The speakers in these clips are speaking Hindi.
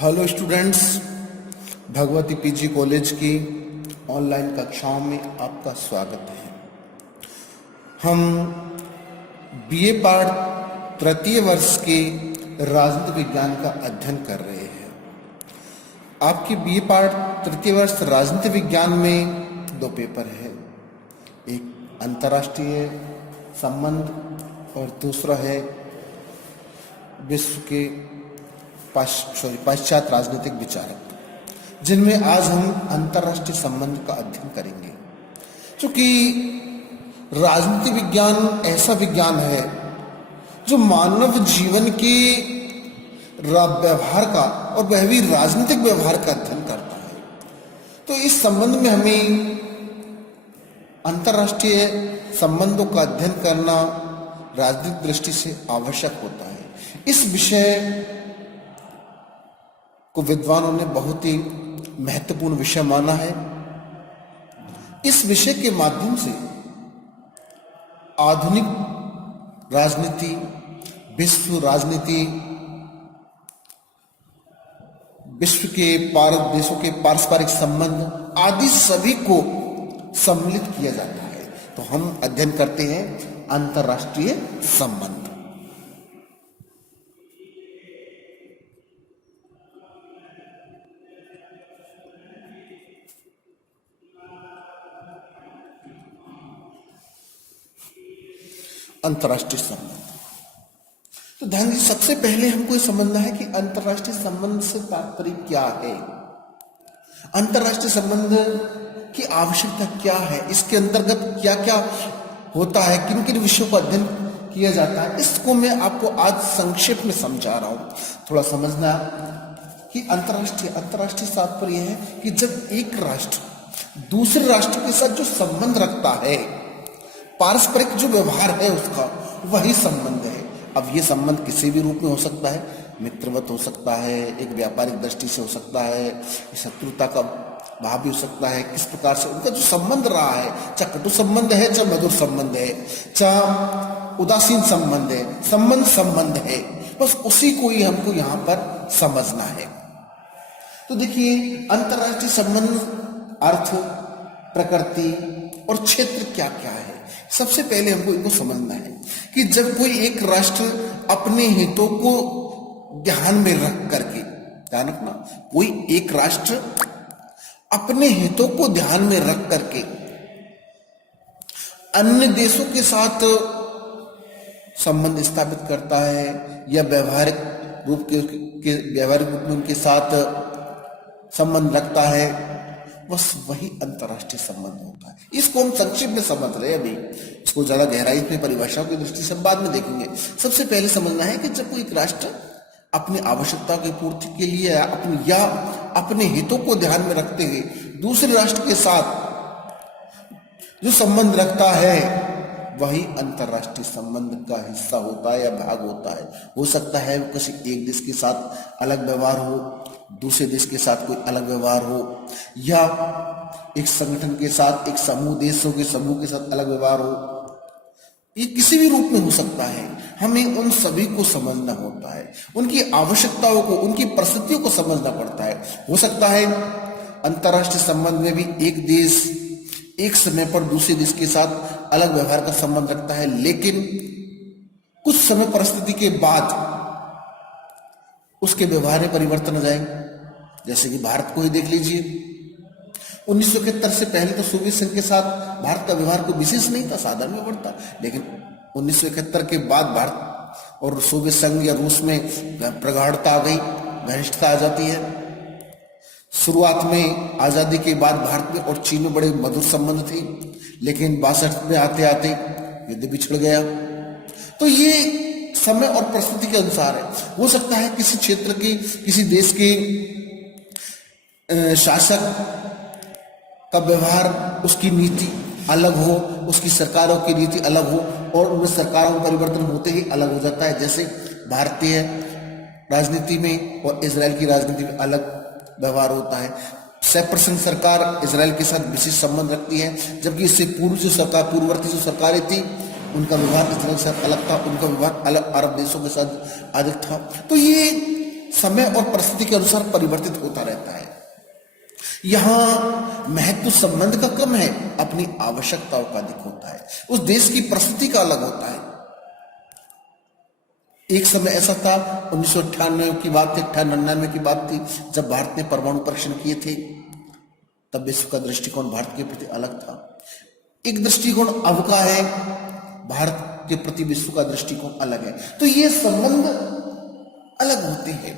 Hello students, Bhagwati PG college की ऑनलाइन कक्षाओं में आपका स्वागत है। हम बीए पार्ट तृतीय वर्ष के राजनीति विज्ञान का अध्ययन कर रहे हैं। आपके बीए पार्ट तृतीय वर्ष राजनीति विज्ञान में दो पेपर है, एक अंतर्राष्ट्रीय संबंध और दूसरा है विश्व के पाश्चात्य राजनीतिक विचारक, जिनमें आज हम अंतर्राष्ट्रीय संबंध का अध्ययन करेंगे। क्योंकि राजनीति विज्ञान ऐसा विज्ञान है जो मानव जीवन के व्यवहार का और वह भी राजनीतिक व्यवहार का अध्ययन करता है। तो इस संबंध में हमें अंतर्राष्ट्रीय संबंधों का अध्ययन करना राजनीतिक दृष्टि से आवश्यक होता है। इस विषय को विद्वानों ने बहुत ही महत्वपूर्ण विषय माना है। इस विषय के माध्यम से आधुनिक राजनीति, विश्व राजनीति, विश्व के देशों के पारस्परिक संबंध आदि सभी को सम्मिलित किया जाता है। तो हम अध्ययन करते हैं अंतर्राष्ट्रीय संबंध। अंतर्राष्ट्रीय संबंध, तो ध्यान दीजिए, सबसे पहले हमको ये समझना है कि अंतर्राष्ट्रीय संबंध से तात्पर्य क्या है, अंतर्राष्ट्रीय संबंध की आवश्यकता क्या है, इसके अंतर्गत क्या क्या होता है, किन किन विषयों का अध्ययन किया जाता है, इसको मैं आपको आज संक्षेप में समझा रहा हूं। थोड़ा समझना कि अंतर्राष्ट्रीय तात्पर्य है कि जब एक राष्ट्र दूसरे राष्ट्र के साथ जो संबंध रखता है, पारस्परिक जो व्यवहार है उसका, वही संबंध है। अब ये संबंध किसी भी रूप में हो सकता है, मित्रवत हो सकता है, एक व्यापारिक दृष्टि से हो सकता है, शत्रुता का भाव भी हो सकता है। किस प्रकार से उनका जो संबंध रहा है, चाहे कटु संबंध है, चाहे मधुर संबंध है, चाहे उदासीन संबंध है, संबंध है, बस उसी को ही हमको यहाँ पर समझना है। तो देखिए, अंतर्राष्ट्रीय संबंध अर्थ, प्रकृति और क्षेत्र क्या क्या है। सबसे पहले हमको इनको समझना है कि जब कोई एक राष्ट्र अपने हितों को ध्यान में रख करके, ध्यान रखना, कोई एक राष्ट्र अपने हितों को ध्यान में रख करके अन्य देशों के साथ संबंध स्थापित करता है या व्यावहारिक रूप में उनके साथ संबंध रखता है, बस वही अंतर्राष्ट्रीय संबंध होता है। इसको हम संक्षेप में समझ रहे हैं, अभी इसको ज्यादा गहराई में परिभाषाओं की दृष्टि से बाद में देखेंगे। सबसे पहले समझना है कि जब कोई एक राष्ट्र अपनी आवश्यकताओं की पूर्ति के लिए अपने हितों को ध्यान में रखते हुए दूसरे राष्ट्र के साथ जो संबंध रखता है, वही अंतर्राष्ट्रीय संबंध का हिस्सा होता है या भाग होता है। हो सकता है किसी एक देश के साथ अलग व्यवहार हो, दूसरे देश के साथ कोई अलग व्यवहार हो, या एक संगठन के साथ, एक समूह, देशों के समूह के साथ अलग व्यवहार हो। ये किसी भी रूप में हो सकता है। हमें उन सभी को समझना होता है, उनकी आवश्यकताओं को, उनकी परिस्थितियों को समझना पड़ता है। हो सकता है अंतर्राष्ट्रीय संबंध में भी एक देश एक समय पर दूसरे देश के साथ अलग व्यवहार का संबंध रखता है, लेकिन कुछ समय परिस्थिति के बाद उसके व्यवहार में परिवर्तन आ जाएंगे। जैसे कि भारत को ही देख लीजिए, 1971 से पहले तो सोवियत संघ के साथ भारत का व्यवहार कोई विशेष नहीं था, साधारण में बढ़ता, लेकिन 1971 के बाद भारत और सोवियत संघ या रूस में प्रगाढ़ता आ गई, घनिष्ठता आ जाती है। शुरुआत में आजादी के बाद भारत में और चीन में बड़े मधुर संबंध थे, लेकिन 62 में आते आते युद्ध बिछड़ गया। तो ये समय और परिस्थिति के अनुसार है। हो सकता है किसी क्षेत्र के, किसी देश के शासक का व्यवहार, उसकी नीति अलग हो, उसकी सरकारों की नीति अलग हो, और उनमें सरकारों में परिवर्तन होते ही अलग हो जाता है। जैसे भारतीय राजनीति में और इजराइल की राजनीति में अलग व्यवहार होता है। सैप्रसन सरकार इजराइल के साथ विशेष संबंध रखती है, जबकि इससे पूर्ववर्ती जो सरकारें थी, उनका व्यवहार इजराइल के साथ अलग था, उनका व्यवहार अलग अरब देशों के साथ अधिक था। तो ये समय और परिस्थिति के अनुसार परिवर्तित होता रहता है। यहां महत्व संबंध का कम है, अपनी आवश्यकताओं का अधिक होता है। उस देश की परिस्थिति का अलग होता है। एक समय ऐसा था, 1998 की बात थी, 98 की बात थी, जब भारत ने परमाणु परीक्षण किए थे, तब विश्व का दृष्टिकोण भारत के प्रति अलग था। एक दृष्टिकोण अब का है, भारत के प्रति विश्व का दृष्टिकोण अलग है। तो ये संबंध अलग होते हैं,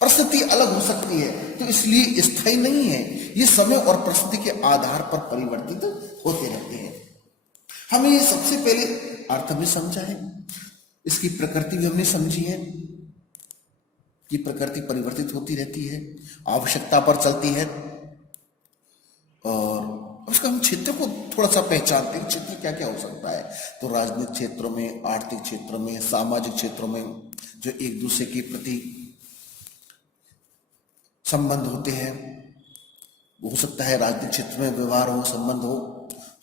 परिस्थिति अलग हो सकती है, तो इसलिए स्थायी नहीं है। ये समय और परिस्थिति के आधार पर परिवर्तित होते रहते हैं। हमें ये सबसे पहले अर्थ भी समझा है, इसकी प्रकृति भी हमने समझी है कि प्रकृति परिवर्तित होती रहती है, आवश्यकता पर चलती है, और उसका हम क्षेत्र को थोड़ा सा पहचानते हैं। क्षेत्र क्या क्या हो सकता है, तो राजनीतिक क्षेत्रों में, आर्थिक क्षेत्रों में, सामाजिक क्षेत्रों में जो एक दूसरे के प्रति संबंध होते हैं, हो सकता है राजनीतिक क्षेत्र में व्यवहार हो, संबंध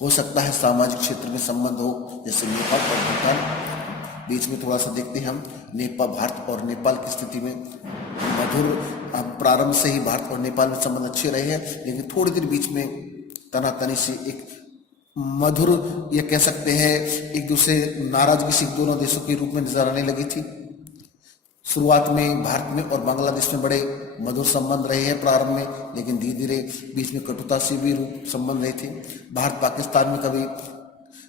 हो सकता है सामाजिक क्षेत्र में संबंध हो, जैसे नेपाल और भूटान। बीच में थोड़ा सा देखते हैं हम नेपाल, भारत और नेपाल की स्थिति में मधुर, प्रारंभ से ही भारत और नेपाल में संबंध अच्छे रहे हैं, लेकिन थोड़ी देर बीच में तनातनी से एक मधुर, ये कह सकते हैं एक दूसरे नाराजगी से दोनों देशों के रूप में नजर आने लगी थी। शुरुआत में भारत में और बांग्लादेश में बड़े मधुर संबंध रहे हैं प्रारंभ में, लेकिन धीरे धीरे बीच में कटुता से भी रूप संबंध रहे थे। भारत पाकिस्तान में कभी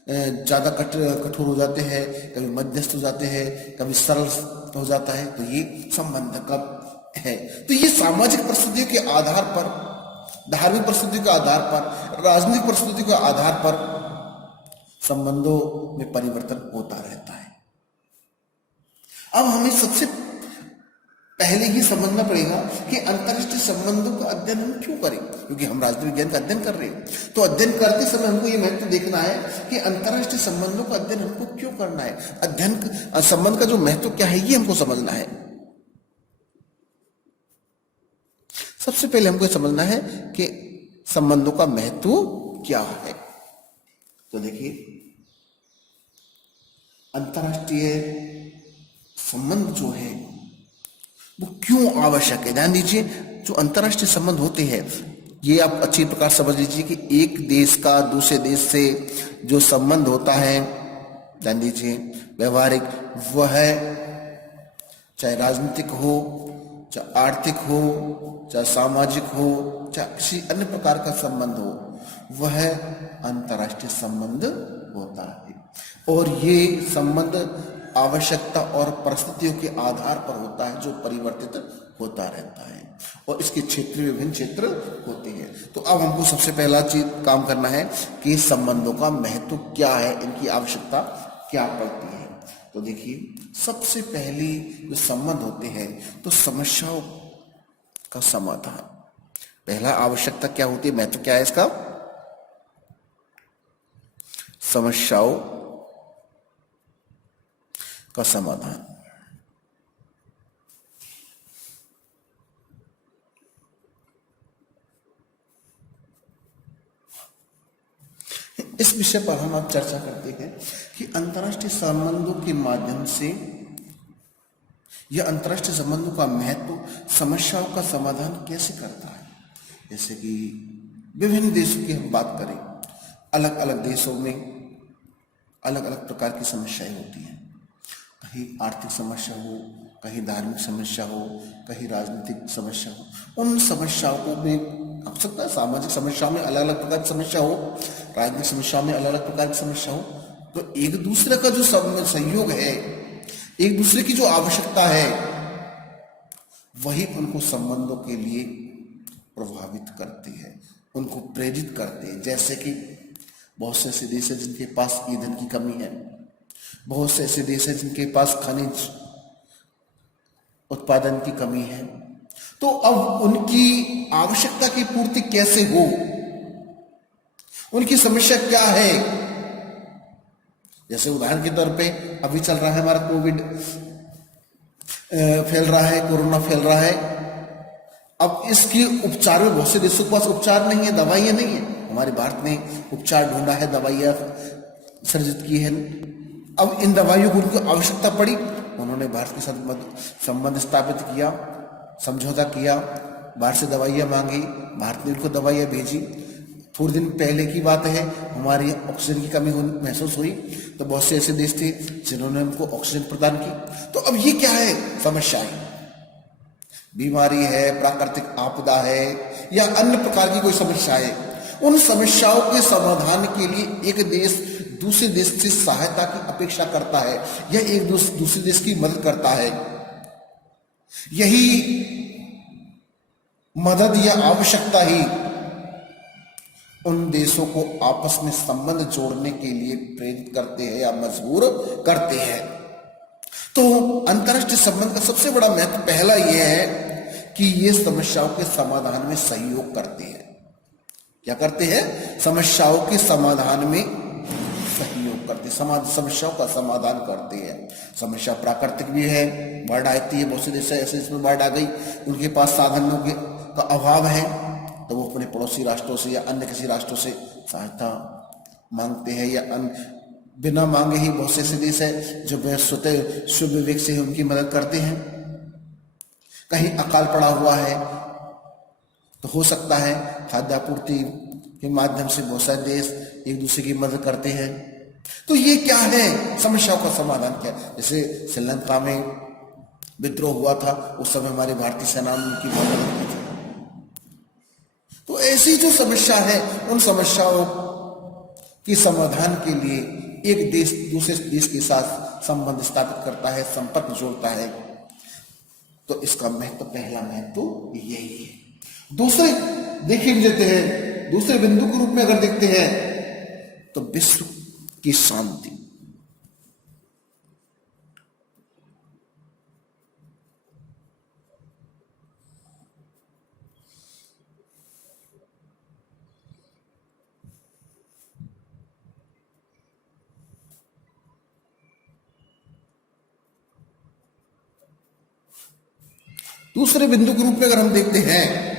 ज्यादा कठोर हो जाते हैं, कभी मध्यस्थ हो जाते हैं, कभी सरल हो जाता है, तो ये संबंध कब है। तो ये सामाजिक परिस्थितियों के आधार पर, धार्मिक परिस्थितियों के आधार पर, राजनीतिक परिस्थितियों के आधार पर संबंधों में परिवर्तन होता रहता है। अब हमें सबसे पहले ही समझना पड़ेगा कि अंतर्राष्ट्रीय संबंधों का अध्ययन हम क्यों करें, क्योंकि हम राजनीतिक विज्ञान का अध्ययन कर रहे हैं। तो अध्ययन करते समय हमको ये महत्व देखना है कि अंतर्राष्ट्रीय संबंधों का अध्ययन हमको क्यों करना है, अध्ययन संबंध का जो महत्व क्या है ये हमको समझना है। सबसे पहले हमको समझना है कि संबंधों का महत्व क्या है। तो देखिए, अंतर्राष्ट्रीय संबंध जो है वो क्यों आवश्यक है। ध्यान दीजिए, जो अंतर्राष्ट्रीय संबंध होते हैं ये आप अच्छी प्रकार समझ लीजिए कि एक देश का दूसरे देश से जो संबंध होता है, ध्यान दीजिए, व्यवहारिक, वह चाहे राजनीतिक हो, चाहे आर्थिक हो, चाहे सामाजिक हो, चाहे किसी अन्य प्रकार का संबंध हो, वह अंतर्राष्ट्रीय संबंध होता है। और ये संबंध आवश्यकता और परिस्थितियों के आधार पर होता है, जो परिवर्तित होता रहता है, और इसके क्षेत्र विभिन्न क्षेत्र होते हैं। तो अब हमको सबसे पहला चीज काम करना है कि संबंधों का महत्व क्या है, इनकी आवश्यकता क्या पड़ती है। तो देखिए, सबसे पहले जो संबंध होते हैं तो समस्याओं का समाधान, पहला आवश्यकता क्या होती है, महत्व क्या है इसका, समस्याओं का समाधान। इस विषय पर हम अब चर्चा करते हैं कि अंतर्राष्ट्रीय संबंधों के माध्यम से यह अंतर्राष्ट्रीय संबंधों का महत्व समस्याओं का समाधान कैसे करता है। जैसे कि विभिन्न देशों की हम बात करें, अलग अलग देशों में अलग अलग प्रकार की समस्याएं होती हैं। कहीं आर्थिक समस्या हो, कहीं धार्मिक समस्या हो, कहीं राजनीतिक समस्या हो। उन समस्याओं को भी हो सकता है सामाजिक समस्याओं में अलग अलग प्रकार की समस्या हो, राजनीतिक समस्याओं में अलग अलग प्रकार की समस्या हो। तो एक दूसरे का जो सहयोग है, एक दूसरे की जो आवश्यकता है, वही उनको संबंधों के लिए प्रभावित करती है, उनको प्रेरित करते हैं। जैसे कि बहुत से ऐसे देश हैं जिनके पास ईंधन की कमी है, बहुत से ऐसे देश हैं जिनके पास खनिज उत्पादन की कमी है। तो अब उनकी आवश्यकता की पूर्ति कैसे हो, उनकी समस्या क्या है। जैसे उदाहरण के तौर पे अभी चल रहा है हमारा कोविड फैल रहा है, कोरोना फैल रहा है। अब इसके उपचार में बहुत से देशों के पास उपचार नहीं है, दवाइयां नहीं है। हमारे भारत ने उपचार ढूंढा है, दवाइयां सर्जित की है। अब इन दवाइयों को उनको आवश्यकता पड़ी, उन्होंने भारत के साथ संबंध स्थापित किया समझौता किया, बाहर से दवाइयाँ मांगी, भारत ने उनको दवाइयाँ भेजी। थोड़े दिन पहले की बात है, हमारी ऑक्सीजन की कमी महसूस हुई तो बहुत से ऐसे देश थे जिन्होंने हमको ऑक्सीजन प्रदान की। तो अब ये क्या है, समस्याएं, बीमारी है, प्राकृतिक आपदा है या अन्य प्रकार की कोई समस्या है, उन समस्याओं के समाधान के लिए एक देश दूसरे देश से सहायता की अपेक्षा करता है या एक दूसरे देश की मदद करता है। यही मदद या आवश्यकता ही उन देशों को आपस में संबंध जोड़ने के लिए प्रेरित करते हैं या मजबूर करते हैं। तो अंतर्राष्ट्रीय संबंध का सबसे बड़ा महत्व पहला यह है कि ये समस्याओं के समाधान में सहयोग करते हैं। क्या करते हैं, समस्याओं के समाधान में सहयोग करते, समस्याओं का समाधान करते हैं। समस्या प्राकृतिक भी है, बाढ़ आती है, बहुत से देश ऐसे इसमें बाढ़ आ गई, उनके पास साधनों का अभाव है तो वो अपने पड़ोसी राष्ट्रों से या अन्य किसी राष्ट्रों से सहायता मांगते हैं, या अन्य बिना मांगे ही बहुत से ऐसे देश है जो स्वतः शुभ विवेक से उनकी मदद करते हैं। कहीं अकाल पड़ा हुआ है तो हो सकता है खाद्य आपूर्ति के माध्यम से बहुत सारे देश एक दूसरे की मदद करते हैं। तो ये क्या है, समस्याओं का समाधान क्या, जैसे श्रीलंका में विद्रोह हुआ था, उस समय हमारी भारतीय सेना ने उनकी मदद की थी। तो ऐसी जो समस्या है, उन समस्याओं के समाधान के लिए एक देश दूसरे देश के साथ संबंध स्थापित करता है, संपर्क जोड़ता है। तो इसका महत्व, पहला महत्व यही है। दूसरे देखिए लेते हैं, दूसरे बिंदु के रूप में अगर देखते हैं तो विश्व की शांति। दूसरे बिंदु के रूप में अगर हम देखते हैं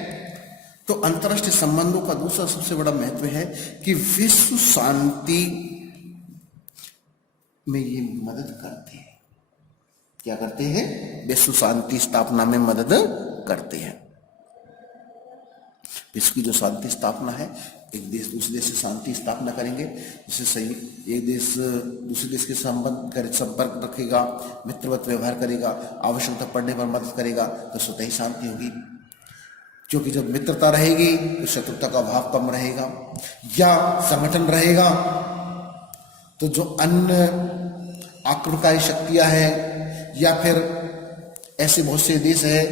तो अंतर्राष्ट्रीय संबंधों का दूसरा सबसे बड़ा महत्व है कि विश्व शांति में ये मदद करते हैं। क्या करते हैं, विश्व शांति स्थापना में मदद करते हैं। विश्व की जो शांति स्थापना है, एक देश दूसरे देश से शांति स्थापना करेंगे, जिससे सही एक देश दूसरे देश के संपर्क रखेगा, मित्रवत व्यवहार करेगा, आवश्यकता पड़ने पर मदद करेगा, तो स्वतः ही शांति होगी। क्योंकि जब मित्रता रहेगी तो शत्रुता का भाव कम रहेगा, या संगठन रहेगा तो जो अन्य आक्रमणकारी शक्तियां हैं या फिर ऐसे बहुत से देश है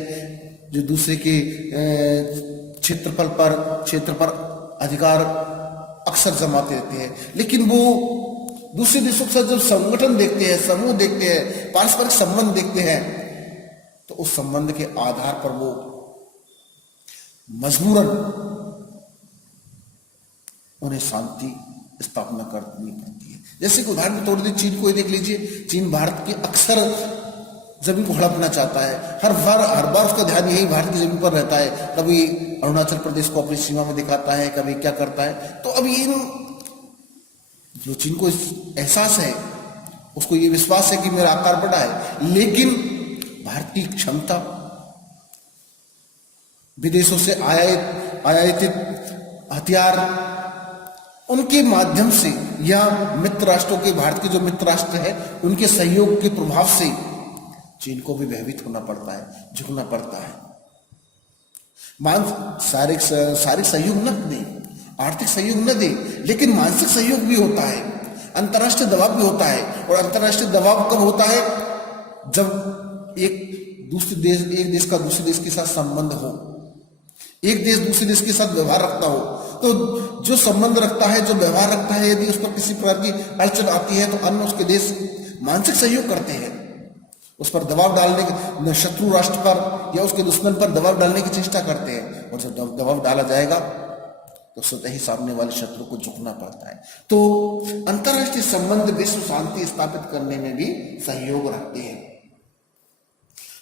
जो दूसरे के क्षेत्र पर अधिकार अक्सर जमाते रहते हैं, लेकिन वो दूसरे देशों के साथ जब संगठन देखते हैं, समूह देखते हैं, पारस्परिक संबंध देखते हैं, तो उस संबंध के आधार पर वो मजबूरन उन्हें शांति स्थापना करनी पड़ती है। जैसे कि उदाहरण के तौर पर चीन को ही देख लीजिए। चीन भारत की अक्सर जमीन को हड़पना चाहता है, हर बार उसका ध्यान यही भारत की जमीन पर रहता है। कभी अरुणाचल प्रदेश को अपनी सीमा में दिखाता है, कभी क्या करता है। तो अब इन जो चीन को एहसास है, उसको ये विश्वास है कि मेरा आकार बड़ा है, लेकिन भारत की क्षमता, विदेशों से आयातित हथियार, उनके माध्यम से या मित्र राष्ट्रों के, भारत के जो मित्र राष्ट्र है उनके सहयोग के प्रभाव से चीन को भी भयभीत होना पड़ता है, झुकना पड़ता है। शारीरिक सहयोग न दे, आर्थिक सहयोग न दे, लेकिन मानसिक सहयोग भी होता है, अंतर्राष्ट्रीय दबाव भी होता है। और अंतर्राष्ट्रीय दबाव कब होता है, जब एक देश का दूसरे देश के साथ संबंध हो, एक देश दूसरे देश के साथ व्यवहार रखता हो। तो जो संबंध रखता है, जो व्यवहार रखता है, यदि उस पर किसी प्रकार की अड़चन आती है तो अन्य उसके देश मानसिक सहयोग करते हैं, उस पर दबाव डालने के, शत्रु राष्ट्र पर या उसके दुश्मन पर दबाव डालने की चेष्टा करते हैं। और जब दबाव डाला जाएगा तो स्वतः ही सामने वाले शत्रु को झुकना पड़ता है। तो अंतर्राष्ट्रीय संबंध विश्व शांति स्थापित करने में भी सहयोग रखते हैं।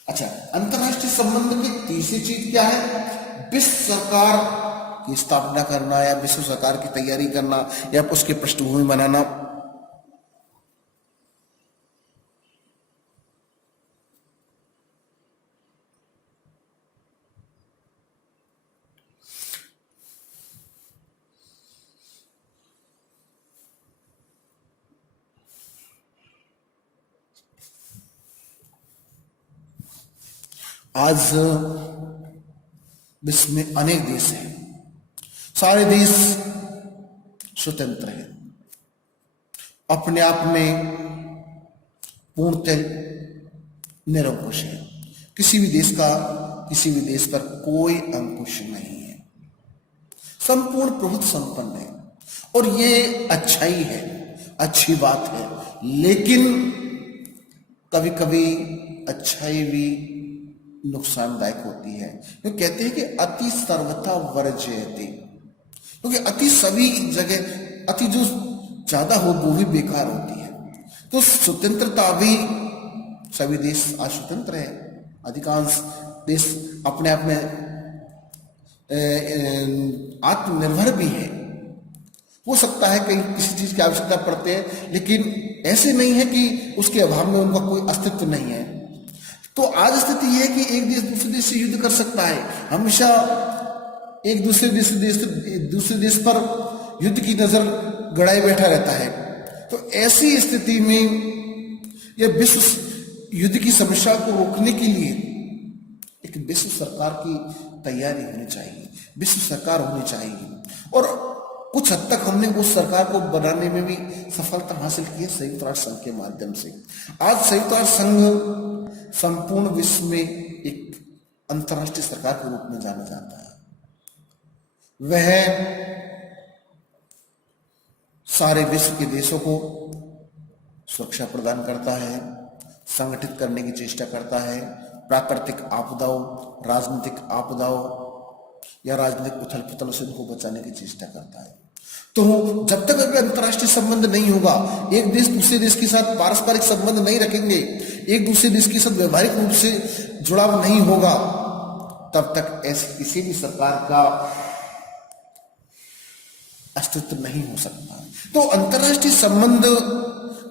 अच्छा, अंतर्राष्ट्रीय संबंध की तीसरी चीज क्या है, विश्व सरकार की स्थापना करना या विश्व सरकार की तैयारी करना या उसकी पृष्ठभूमि बनाना। आज विश्व में अनेक देश हैं, सारे देश स्वतंत्र हैं, अपने आप में पूर्णतः निरंकुश है। किसी भी देश पर कोई अंकुश नहीं है, संपूर्ण प्रभुत्व संपन्न है। और ये अच्छाई है, अच्छी बात है, लेकिन कभी कभी अच्छाई भी नुकसानदायक होती है। वो कहते हैं कि अति सर्वथा वर्जयते, क्योंकि अति सभी जगह अति जो ज्यादा हो वो भी बेकार होती है। तो स्वतंत्रता भी, सभी देश आज स्वतंत्र है, अधिकांश देश अपने आप में आत्मनिर्भर भी है। हो सकता है कहीं किसी चीज की आवश्यकता पड़ती है, लेकिन ऐसे नहीं है कि उसके अभाव में उनका कोई अस्तित्व नहीं है। तो आज स्थिति यह है कि एक देश दूसरे देश से युद्ध कर सकता है, हमेशा एक दूसरे देश पर युद्ध की नजर गड़ाए बैठा रहता है। तो ऐसी स्थिति में यह विश्व युद्ध की समस्या को रोकने के लिए एक विश्व सरकार की तैयारी होनी चाहिए, विश्व सरकार होनी चाहिए। और कुछ हद तक हमने उस सरकार को बनाने में भी सफलता हासिल की है संयुक्त राष्ट्र संघ के माध्यम से। आज संयुक्त राष्ट्र संघ संपूर्ण विश्व में एक अंतर्राष्ट्रीय सरकार के रूप में जाना जाता है। वह सारे विश्व के देशों को सुरक्षा प्रदान करता है, संगठित करने की चेष्टा करता है, प्राकृतिक आपदाओं, राजनीतिक आपदाओं या राजनीतिक उथल पुथल से उनको बचाने की चेष्टा करता है। तो जब तक अगर अंतर्राष्ट्रीय संबंध नहीं होगा, एक देश दूसरे देश के साथ पारस्परिक संबंध नहीं रखेंगे, एक दूसरे देश के साथ व्यवहारिक रूप से जुड़ाव नहीं होगा, तब तक ऐसी किसी भी सरकार का अस्तित्व नहीं हो सकता। तो अंतर्राष्ट्रीय संबंध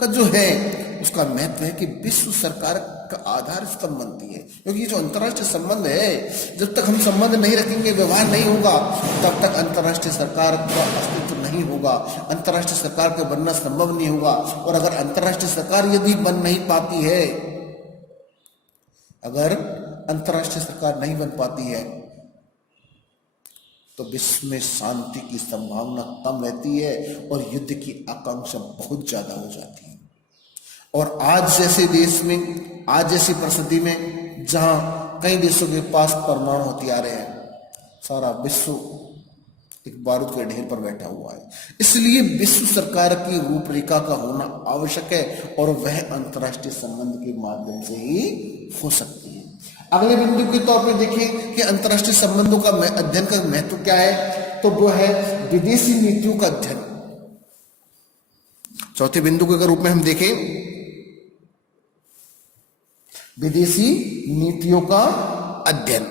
का जो है उसका महत्व है कि विश्व सरकार का आधार स्तंभ बनती है। क्योंकि जो अंतर्राष्ट्रीय संबंध है, जब तक हम संबंध नहीं रखेंगे, व्यवहार नहीं होगा, तब तक अंतर्राष्ट्रीय सरकार का अस्तित्व नहीं होगा, अंतर्राष्ट्रीय सरकार का बनना संभव नहीं होगा। और अगर अंतर्राष्ट्रीय सरकार यदि बन नहीं पाती है, अगर अंतर्राष्ट्रीय सरकार नहीं बन पाती है, तो विश्व में शांति की संभावना कम रहती है और युद्ध की आकांक्षा बहुत ज्यादा हो जाती है। और आज जैसे देश में, आज जैसी परिस्थिति में जहां कई देशों के पास परमाणु हथियार हैं, सारा विश्व एक बारूद के ढेर पर बैठा हुआ है। इसलिए विश्व सरकार की रूपरेखा का होना आवश्यक है और वह अंतर्राष्ट्रीय संबंध के माध्यम से ही हो सकती है। अगले बिंदु के तौर पर देखें कि अंतर्राष्ट्रीय संबंधों का अध्ययन का महत्व क्या है, तो वो है विदेशी नीतियों का अध्ययन। चौथे बिंदु के रूप में हम देखें विदेशी नीतियों का अध्ययन।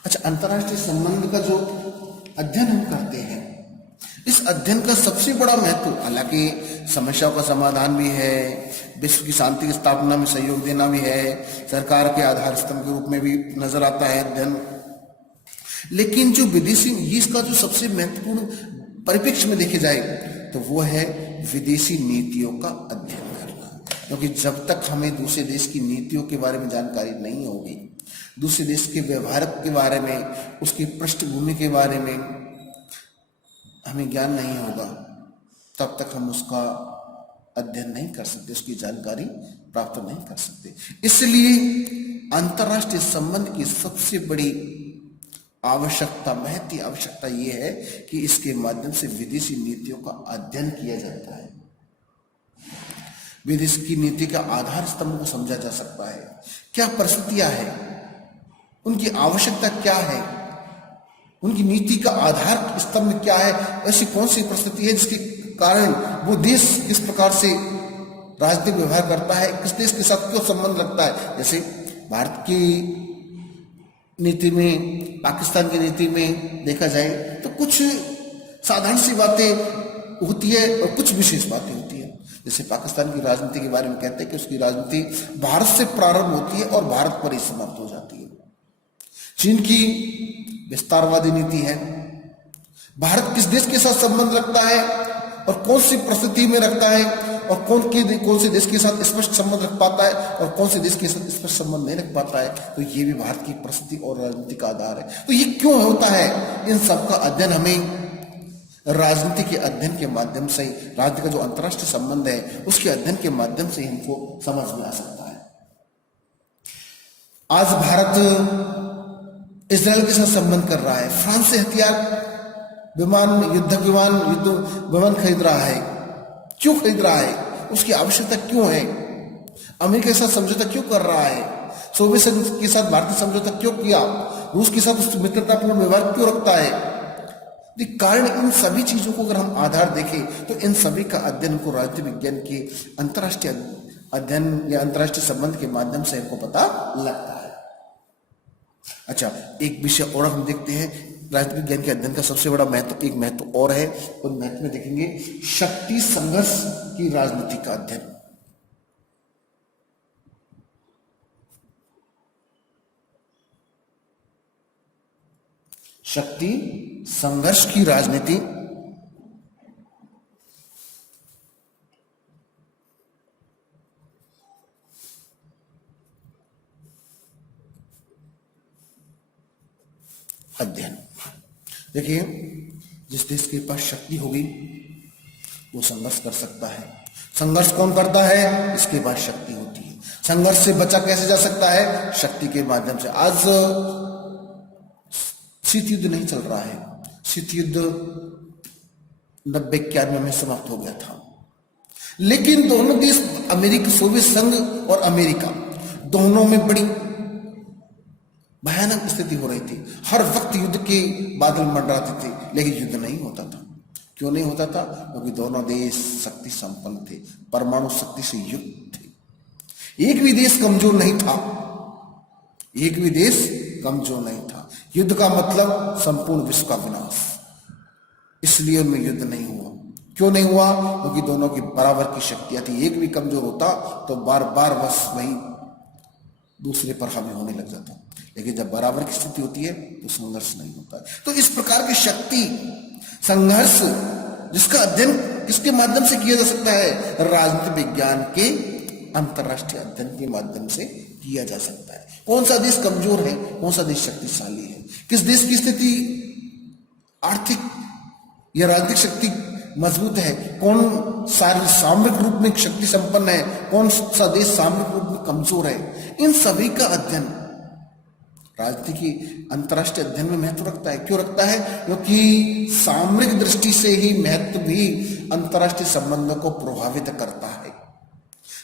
अच्छा, अंतर्राष्ट्रीय संबंध का जो अध्ययन हम करते हैं, इस अध्ययन का सबसे बड़ा महत्व, हालांकि समस्याओं का समाधान भी है, विश्व की शांति की स्थापना में सहयोग देना भी है, सरकार के आधार स्तंभ के रूप में भी नजर आता है अध्ययन, लेकिन जो विदेशी, इसका जो सबसे महत्वपूर्ण परिप्रेक्ष्य में देखे जाए तो वो है विदेशी नीतियों का अध्ययन करना। क्योंकि जब तक हमें दूसरे देश की नीतियों के बारे में जानकारी नहीं होगी, दूसरे देश के व्यवहार के बारे में, उसकी पृष्ठभूमि के बारे में हमें ज्ञान नहीं होगा, तब तक हम उसका अध्ययन नहीं कर सकते, उसकी जानकारी प्राप्त नहीं कर सकते। इसलिए अंतर्राष्ट्रीय संबंध की सबसे बड़ी आवश्यकता, महती आवश्यकता यह है कि इसके माध्यम से विदेशी नीतियों का अध्ययन किया जाता है, विदेश की नीति का आधार स्तंभ को समझा जा सकता है। क्या परिस्थितियां हैं, उनकी आवश्यकता क्या है, उनकी नीति का आधार स्तंभ क्या है, ऐसी कौन सी परिस्थिति है जिसके कारण वो देश किस प्रकार से राजनीतिक व्यवहार करता है, किस देश के साथ क्यों संबंध रखता है। जैसे भारत की नीति में, पाकिस्तान की नीति में देखा जाए तो कुछ साधारण सी बातें होती है और कुछ विशेष बातें होती है। जैसे पाकिस्तान की राजनीति के बारे में कहते हैं कि उसकी राजनीति भारत से प्रारंभ होती है और भारत पर ही समाप्त हो जाती है। चीन की विस्तारवादी नीति है। भारत किस देश के साथ संबंध रखता है और कौन सी परिस्थिति में रखता है और कौन से देश के साथ स्पष्ट संबंध रख पाता है और कौन से देश के साथ स्पष्ट संबंध नहीं रख पाता है, तो ये भी भारत की परिस्थिति और राजनीति का आधार है। तो ये क्यों होता है, इन सब का अध्ययन हमें राजनीति के अध्ययन के माध्यम से, राजनीति का जो अंतर्राष्ट्रीय संबंध है उसके अध्ययन के माध्यम से हमको समझ में आ सकता है। आज भारत इजराइल के साथ संबंध कर रहा है, फ्रांस से हथियार युद्ध विमान खरीद रहा है। क्यों खरीद रहा है, उसकी आवश्यकता क्यों है? अमेरिका के साथ समझौता क्यों कर रहा है? सोवियत संघ के साथ भारतीय समझौता क्यों किया? रूस के साथ मित्रतापूर्ण व्यवहार क्यों रखता है? कारण इन सभी चीजों को अगर हम आधार देखें तो इन सभी का अध्ययन को राजनीति विज्ञान के अंतर्राष्ट्रीय अध्ययन या अंतर्राष्ट्रीय संबंध के माध्यम से हमको पता लगता है। अच्छा, एक विषय और हम देखते हैं, राजनीति विज्ञान के अध्ययन का सबसे बड़ा महत्व, एक महत्व और है, उन महत्व में देखेंगे शक्ति संघर्ष की राजनीति का अध्ययन। शक्ति संघर्ष की राजनीति अध्ययन। देखिए, जिस देश के पास शक्ति होगी वो संघर्ष कर सकता है। संघर्ष कौन करता है? इसके पास शक्ति होती है। संघर्ष से बचा कैसे जा सकता है? शक्ति के माध्यम से। आज शीत युद्ध नहीं चल रहा है, शीत युद्ध 90-91 में समाप्त हो गया था, लेकिन दोनों देश, अमेरिका, सोवियत संघ और अमेरिका, दोनों में बड़ी भयानक स्थिति हो रही थी। हर वक्त युद्ध के बादल मंडराते थे, लेकिन युद्ध नहीं होता था। क्यों नहीं होता था? क्योंकि दोनों देश शक्ति संपन्न थे, परमाणु शक्ति से युक्त थे। एक भी देश कमजोर नहीं था, एक भी देश कमजोर नहीं था। युद्ध का मतलब संपूर्ण विश्व का विनाश, इसलिए उनमें युद्ध नहीं हुआ। क्यों नहीं हुआ? क्योंकि दोनों की बराबर की शक्तियां थी। एक भी कमजोर होता तो बार बार बस वही दूसरे पर हावी होने लग जाता, लेकिन जब बराबर की स्थिति होती है तो संघर्ष नहीं होता है। तो इस प्रकार की शक्ति संघर्ष जिसका अध्ययन किसके माध्यम से किया जा सकता है? राजनीति विज्ञान के अंतरराष्ट्रीय अध्ययन के माध्यम से किया जा सकता है। कौन सा देश कमजोर है, कौन सा देश शक्तिशाली है, किस देश की स्थिति आर्थिक या राजनीतिक शक्ति मजबूत है, कौन सामरिक रूप में शक्ति संपन्न है, कौन सा देश सामरिक रूप में कमजोर है, इन सभी का अध्ययन राजनीति की अंतर्राष्ट्रीय अध्ययन में महत्व रखता है। क्यों रखता है? क्योंकि सामरिक दृष्टि से ही महत्व भी अंतर्राष्ट्रीय संबंधों को प्रभावित करता है।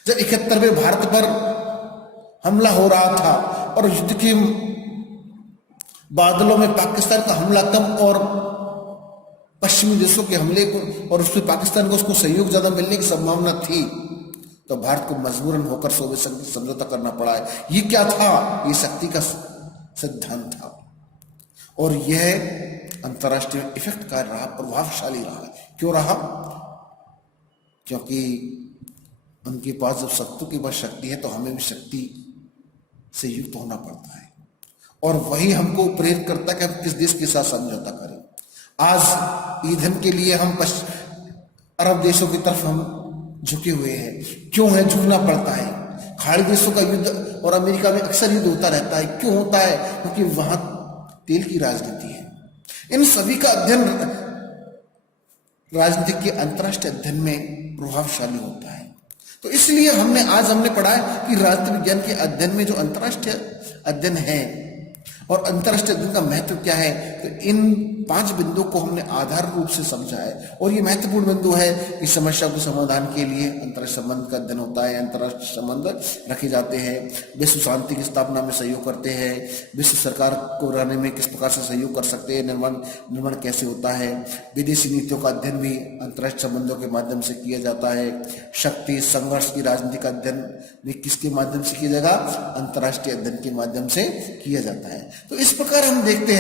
जब 71 में भारत पर हमला हो रहा था और युद्ध के बादलों में पाकिस्तान का हमला कम और पश्चिमी देशों के हमले को, और उसमें पाकिस्तान को उसको सहयोग ज्यादा मिलने की संभावना थी, तो भारत को मजबूरन होकर सोवियत संघ से समझौता करना पड़ा है। ये क्या था? ये शक्ति का सिद्धांत था, और यह अंतर्राष्ट्रीय इफेक्ट का रहा, प्रभावशाली रहा। क्यों रहा? क्योंकि उनके पास जब शत्रु के पास शक्ति है तो हमें भी शक्ति से युक्त होना पड़ता है, और वही हमको प्रेरित करता है कि हम किस देश के साथ समझौता करें। आज ईंधन के लिए हम अरब देशों की तरफ हम झुके हुए हैं। क्यों है? झुकना पड़ता है। खाड़ी देशों का युद्ध और अमेरिका में अक्सर युद्ध होता रहता है। क्यों होता है? क्योंकि वहां तेल की राजनीति है। इन सभी का अध्ययन राजनीति के अंतर्राष्ट्रीय अध्ययन में प्रभावशाली होता है। तो इसलिए हमने पढ़ा है कि राजनीति विज्ञान के अध्ययन में जो अंतर्राष्ट्रीय अध्ययन है और अंतर्राष्ट्रीय अध्ययन का महत्व क्या है, तो इन 5 बिंदुओं को हमने आधार रूप से समझा है। और ये महत्वपूर्ण बिंदु है कि समस्या के समाधान के लिए अंतर्राष्ट्रीय संबंध का अध्ययन होता है, अंतर्राष्ट्रीय संबंध रखे जाते हैं, विश्व शांति की स्थापना में सहयोग करते हैं, विश्व सरकार को रहने में किस प्रकार से सहयोग कर सकते हैं, निर्माण कैसे होता है, विदेशी नीतियों का अध्ययन भी अंतर्राष्ट्रीय संबंधों के माध्यम से किया जाता है, शक्ति संघर्ष की राजनीति का अध्ययन भी किसके माध्यम से किया जाएगा? अंतर्राष्ट्रीय अध्ययन के माध्यम से किया जाता है। तो इस प्रकार हम देखते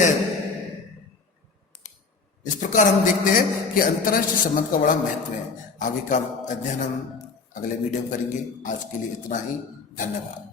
हैं कि अंतर्राष्ट्रीय संबंध का बड़ा महत्व है। आगे का अध्ययन हम अगले वीडियो में करेंगे। आज के लिए इतना ही, धन्यवाद।